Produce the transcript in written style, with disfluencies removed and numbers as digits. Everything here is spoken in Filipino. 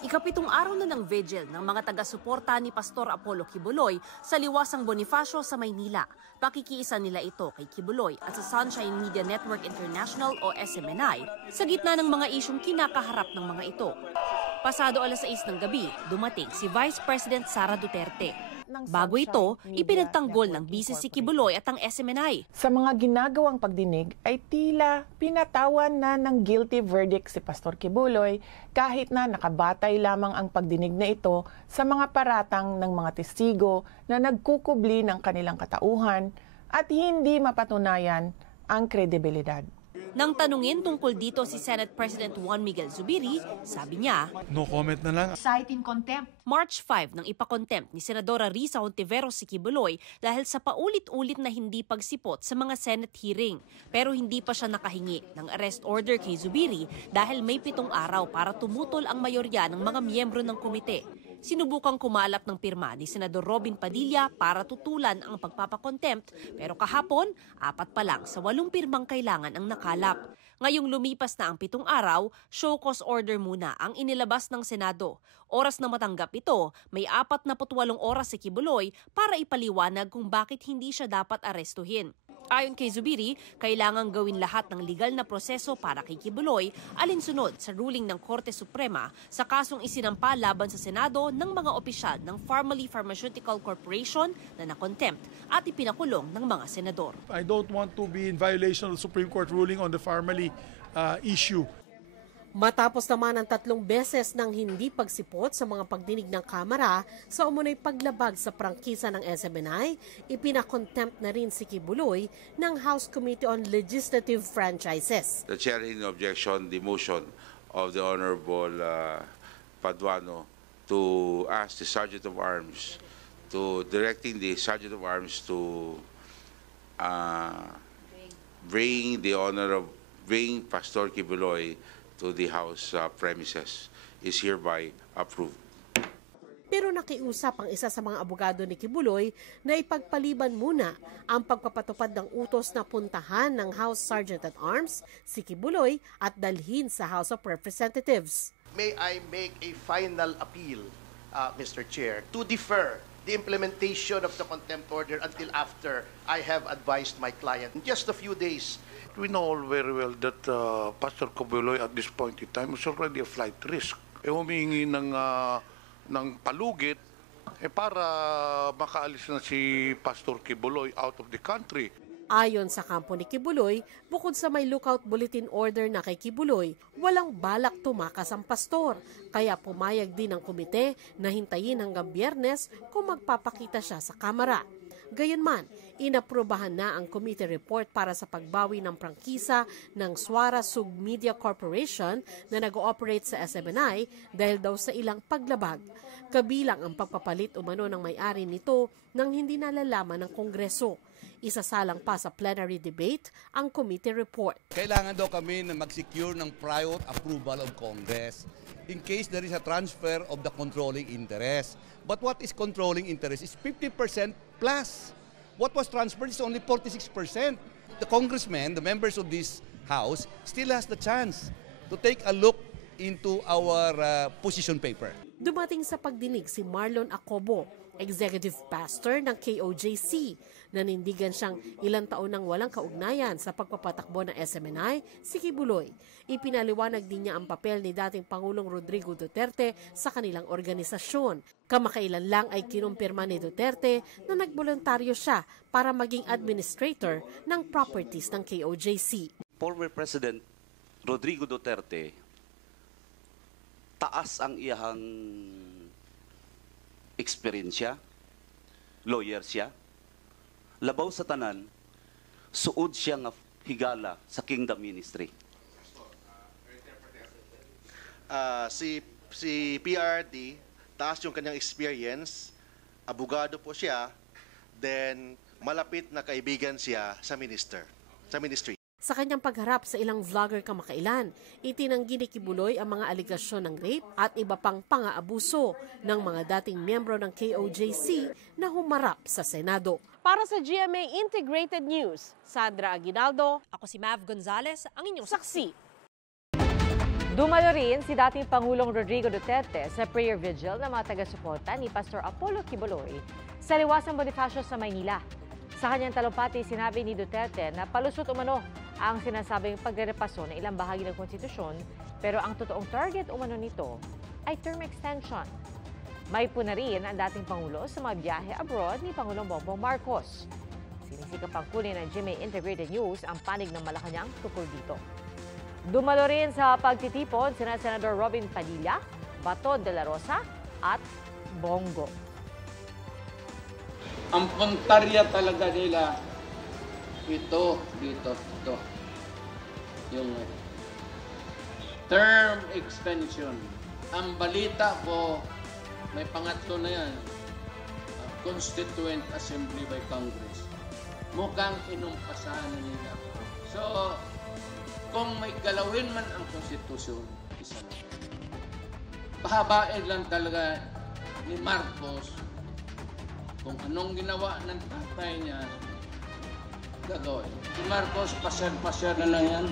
Ikapitong araw na ng vigil ng mga taga-suporta ni Pastor Apollo Quiboloy sa Liwasang Bonifacio sa Maynila. Pakikiisa nila ito kay Quiboloy at sa Sunshine Media Network International o SMNI sa gitna ng mga isyong kinakaharap ng mga ito. Pasado alas 6 ng gabi, dumating si Vice President Sara Duterte. Bago ito, ipinagtanggol ng bisig si Quiboloy at ang SMNI. Sa mga ginagawang pagdinig ay tila pinatawan na ng guilty verdict si Pastor Quiboloy kahit na nakabatay lamang ang pagdinig na ito sa mga paratang ng mga testigo na nagkukubli ng kanilang katauhan at hindi mapatunayan ang kredibilidad. Nang tanungin tungkol dito si Senate President Juan Miguel Zubiri, sabi niya, no comment na lang. Cite in contempt. March 5 nang ipakontempt ni Senadora Risa Hontiveros si Quiboloy dahil sa paulit-ulit na hindi pagsipot sa mga Senate hearing. Pero hindi pa siya nakahingi ng arrest order kay Zubiri dahil may 7 araw para tumutol ang mayorya ng mga miyembro ng komite. Sinubukang kumalap ng pirma ni Senador Robin Padilla para tutulan ang pagpapakontempt pero kahapon, 4 pa lang sa 8 pirmang kailangan ang nakalap. Ngayong lumipas na ang 7 araw, show cause order muna ang inilabas ng Senado. Oras na matanggap ito, may 48 oras si Quiboloy para ipaliwanag kung bakit hindi siya dapat arestuhin. Ayon kay Zubiri, kailangang gawin lahat ng legal na proseso para kay Quiboloy alinsunod sa ruling ng Korte Suprema sa kasong isinampa laban sa Senado ng mga opisyal ng Pharmaly Pharmaceutical Corporation na nakontempt at ipinakulong ng mga senador. I don't want to be in violation of the Supreme Court ruling on the Pharmaly issue. Matapos naman ang 3 beses ng hindi pagsipot sa mga pagdinig ng Kamara sa umunay paglabag sa prangkisa ng SMNI, ipinakontempt na rin si Quiboloy ng House Committee on Legislative Franchises. The chair in objection the motion of the Honorable Paduano to ask the Sergeant of Arms directing the Sergeant of Arms to bring Pastor Quiboloy to the House premises is hereby approved. Pero nakiusap ang isa sa mga abogado ni Quiboloy na ipagpaliban muna ang pagpapatupad ng utos na puntahan ng House Sergeant at Arms si Quiboloy at dalhin sa House of Representatives. May I make a final appeal, Mr. Chair, to defer the implementation of the contempt order until after I have advised my client in just a few days. We know all very well that Pastor Quiboloy at this point in time is already a flight risk. Humihingi ng palugit para makaalis na si Pastor Quiboloy out of the country. Ayon sa kampo ni Quiboloy, bukod sa may lookout bulletin order na kay Quiboloy, walang balak tumakas ang pastor. Kaya pumayag din ang komite na hintayin hanggang Biyernes kung magpapakita siya sa Kamara. Gayunman, inaprubahan na ang committee report para sa pagbawi ng prangkisa ng Suara Sug Media Corporation na nag-ooperate sa SMNI dahil daw sa ilang paglabag. Kabilang ang pagpapalit umano ng may-ari nito nang hindi nalalaman ng Kongreso. Isasalang pa sa plenary debate ang committee report. Kailangan daw kami na mag-secure ng prior approval of Congress in case there is a transfer of the controlling interest. But what is controlling interest is 50% plus. What was transferred is only 46%. The congressmen, the members of this House, still has the chance to take a look into our position paper. Dumating sa pagdinig si Marlon Acobo, executive pastor ng KOJC. Nanindigan siyang ilang taon nang walang kaugnayan sa pagpapatakbo ng SMNI, si Quiboloy. Ipinaliwanag din niya ang papel ni dating Pangulong Rodrigo Duterte sa kanilang organisasyon. Kamakailan lang ay kinumpirma ni Duterte na nagboluntaryo siya para maging administrator ng properties ng KOJC. Former President Rodrigo Duterte, taas ang iyang eksperyensya, lawyer siya, labaw sa tanan, suod siya nga higala sa Kingdom Ministry. Si PRD, taas yung kanyang experience, abogado po siya, then malapit na kaibigan siya sa ministry. Sa kanyang pagharap sa ilang vlogger kamakailan, itinanggi ni Quiboloy ang mga aligasyon ng rape at iba pang pang-aabuso ng mga dating miyembro ng KOJC na humarap sa Senado. Para sa GMA Integrated News, Sandra Aguinaldo, ako si Mav Gonzalez, ang inyong saksi. Dumalo rin si dating Pangulong Rodrigo Duterte sa prayer vigil ng mga taga-suporta ni Pastor Apollo Quiboloy sa Liwasang Bonifacio sa Maynila. Sa kanyang talumpati, sinabi ni Duterte na palusot umano ang sinasabing pagrerepaso ng ilang bahagi ng konstitusyon, pero ang totoong target umano nito ay term extension. May puna rin ang dating Pangulo sa mga biyahe abroad ni Pangulong Bongbong Marcos. Sinisikap ang kunin ng GMA Integrated News ang panig ng Malacanang tungkol dito. Dumalo rin sa pagtitipon sina Senador Robin Padilla, Bato de la Rosa at Bongo. Ang puntarya talaga nila, ito. Yung term extension. Ang balita ko, may pangatlo na yan, Constituent Assembly by Congress. Mukhang inumpasahan na nila. So, kung may galawin man ang konstitusyon, isa lang. Pahabain lang talaga ni Marcos kung anong ginawa ng tatay niya, gagawin. Si Marcos, pasyal na lang yan.